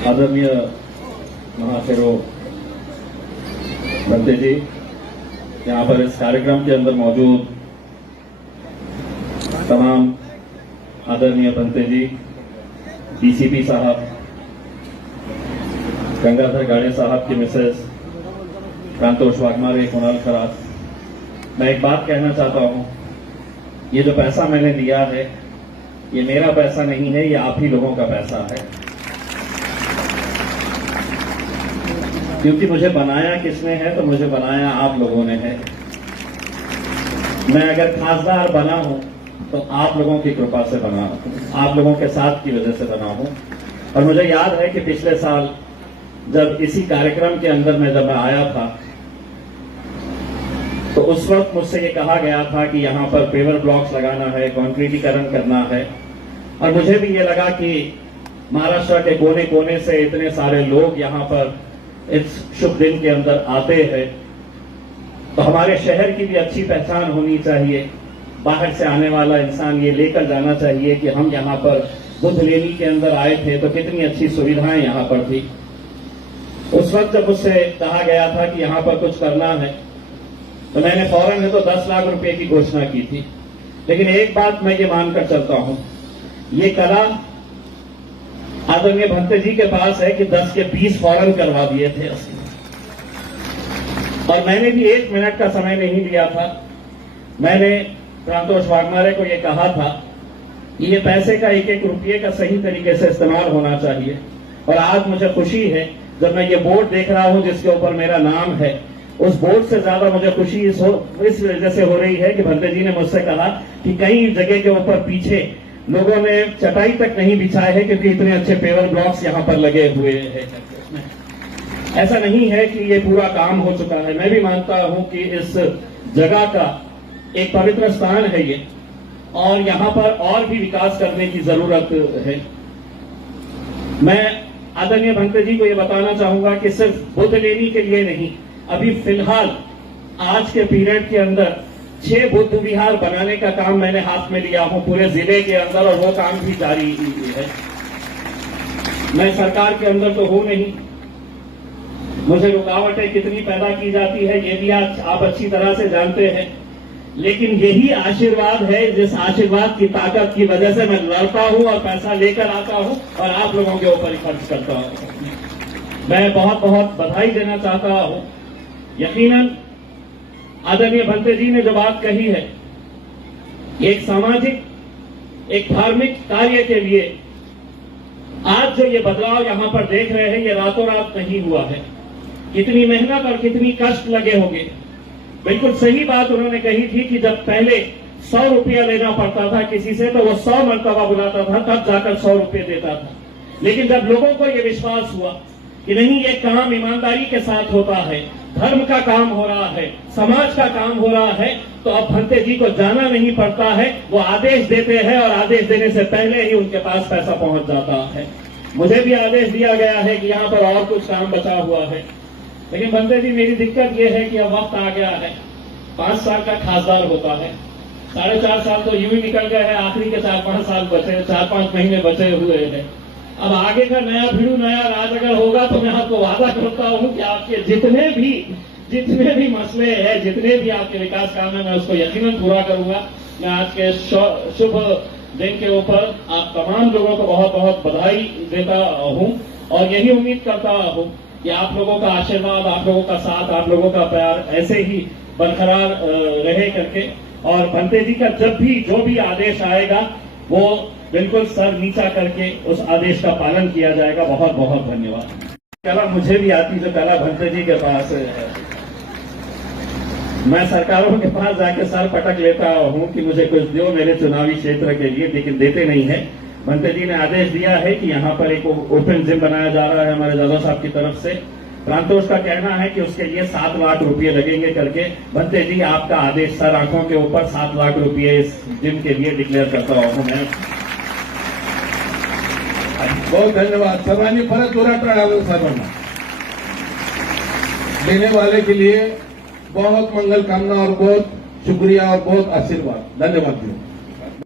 आदरणीय महाशयों, भंते जी, यहाँ पर इस कार्यक्रम के अंदर मौजूद तमाम आदरणीय भंते जी, डीसीपी साहब, गंगाधर गाड़े साहब की मिसेस प्रांतोष वाघमारे, कुणाल खरात, मैं एक बात कहना चाहता हूं, ये जो पैसा मैंने लिया है ये मेरा पैसा नहीं है, ये आप ही लोगों का पैसा है। क्योंकि मुझे बनाया किसने है, तो मुझे बनाया आप लोगों ने है। मैं अगर खासदार बना हूं तो आप लोगों की कृपा से बना हूं, आप लोगों के साथ की वजह से बना हूं। और मुझे याद है कि पिछले साल जब इसी कार्यक्रम के अंदर में जब मैं आया था तो उस वक्त मुझसे ये कहा गया था कि यहां पर पेवर ब्लॉक्स लगाना है, कंक्रीटीकरण करना है। और मुझे भी ये लगा कि महाराष्ट्र के कोने कोने से इतने सारे लोग यहां पर इस शुभ दिन के अंदर आते हैं, तो हमारे शहर की भी अच्छी पहचान होनी चाहिए। बाहर से आने वाला इंसान ये लेकर जाना चाहिए कि हम यहाँ पर बुद्ध लेनी के अंदर आए थे तो कितनी अच्छी सुविधाएं यहाँ पर थी। उस वक्त जब मुझसे कहा गया था कि यहाँ पर कुछ करना है तो मैंने फौरन है तो 10 लाख रुपए की घोषणा की थी। लेकिन एक बात मैं ये मानकर चलता हूं, ये कला आदरणीय भंते जी के पास है कि 10 के 20 फौरन करवा दिए थे उसने। और मैंने भी 1 मिनट का समय नहीं लिया था। मैंने प्रांतोष वाघमारे को ये कहा था कि ये पैसे का एक एक रुपये का सही तरीके से इस्तेमाल होना चाहिए। और आज मुझे खुशी है जब मैं ये बोर्ड देख रहा हूं जिसके ऊपर मेरा नाम है, उस बोर्ड से ज्यादा मुझे खुशी इस वजह से हो रही है कि भंते जी ने मुझसे कहा कि कई जगह के ऊपर पीछे लोगों ने चटाई तक नहीं बिछाए है क्योंकि इतने अच्छे पेवर ब्लॉक्स यहाँ पर लगे हुए हैं। ऐसा नहीं है कि ये पूरा काम हो चुका है। मैं भी मानता हूं कि इस जगह का एक पवित्र स्थान है ये, और यहाँ पर और भी विकास करने की जरूरत है। मैं आदरणीय भंते जी को ये बताना चाहूंगा कि सिर्फ बुद्ध लेनी के लिए नहीं, अभी फिलहाल आज के पीरियड के अंदर 6 बुद्ध विहार बनाने का काम मैंने हाथ में लिया हूं पूरे जिले के अंदर, और वो काम भी जारी है। मैं सरकार के अंदर तो हूं नहीं, मुझे रुकावटें कितनी पैदा की जाती है ये भी आज आप अच्छी तरह से जानते हैं। लेकिन यही आशीर्वाद है जिस आशीर्वाद की ताकत की वजह से मैं लड़ता हूं और पैसा लेकर आता हूं और आप लोगों के ऊपर खर्च करता हूं। मैं बहुत बहुत बधाई देना चाहता हूं। यकीनन आदरणीय भंते जी ने जो बात कही है, एक सामाजिक, एक धार्मिक कार्य के लिए आज जो ये बदलाव यहां पर देख रहे हैं ये रातों रात नहीं हुआ है। कितनी मेहनत और कितनी कष्ट लगे होंगे। बिल्कुल सही बात उन्होंने कही थी कि जब पहले 100 रुपया लेना पड़ता था किसी से तो वो 100 मरतबा बुलाता था, तब जाकर 100 रुपये देता था। लेकिन जब लोगों को ये विश्वास हुआ कि नहीं, ये काम ईमानदारी के साथ होता है, धर्म का काम हो रहा है, समाज का काम हो रहा है, तो अब भंते जी को जाना नहीं पड़ता है। वो आदेश देते हैं और आदेश देने से पहले ही उनके पास पैसा पहुंच जाता है। मुझे भी आदेश दिया गया है कि यहाँ पर और कुछ काम बचा हुआ है। लेकिन भंते जी, मेरी दिक्कत यह है कि अब वक्त आ गया है, 5 साल का खासदार होता है, 4.5 साल तो यूं ही निकल गए हैं, आखिरी के 4-5 साल बचे, 4-5 महीने बचे हुए हैं। अब आगे का नया भिड़ू, नया राज अगर होगा तो मैं आपको वादा करता हूं कि आपके जितने भी मसले हैं, जितने भी आपके विकास काम है, मैं उसको यकीनन पूरा करूंगा। मैं आज के शुभ दिन के ऊपर आप तमाम लोगों को बहुत बहुत बधाई देता हूं और यही उम्मीद करता हूं कि आप लोगों का आशीर्वाद, आप लोगों का साथ, आप लोगों का प्यार ऐसे ही बरकरार रहे करके। और भंते जी का जब भी जो भी आदेश आएगा वो बिल्कुल सर नीचा करके उस आदेश का पालन किया जाएगा। बहुत बहुत धन्यवाद। कला मुझे भी आती जो कला भंते जी के पास है। मैं सरकारों के पास जाके सर पटक लेता हूं कि मुझे कुछ दो मेरे चुनावी क्षेत्र के लिए, लेकिन देते नहीं है। भंते जी ने आदेश दिया है कि यहाँ पर एक ओपन जिम बनाया जा रहा है हमारे दादा साहब की तरफ से। प्रांतोष का कहना है कि उसके लिए 7 लाख रुपये लगेंगे करके। भंते जी, आपका आदेश सर आंखों के ऊपर 7 लाख रुपये इस जिम के लिए डिक्लेयर करता हूं मैं। बहुत धन्यवाद। सर्वांनी परत जोरात राहावं सर्वांना। देने वाले के लिए बहुत मंगल कामना और बहुत शुक्रिया और बहुत आशीर्वाद। धन्यवाद।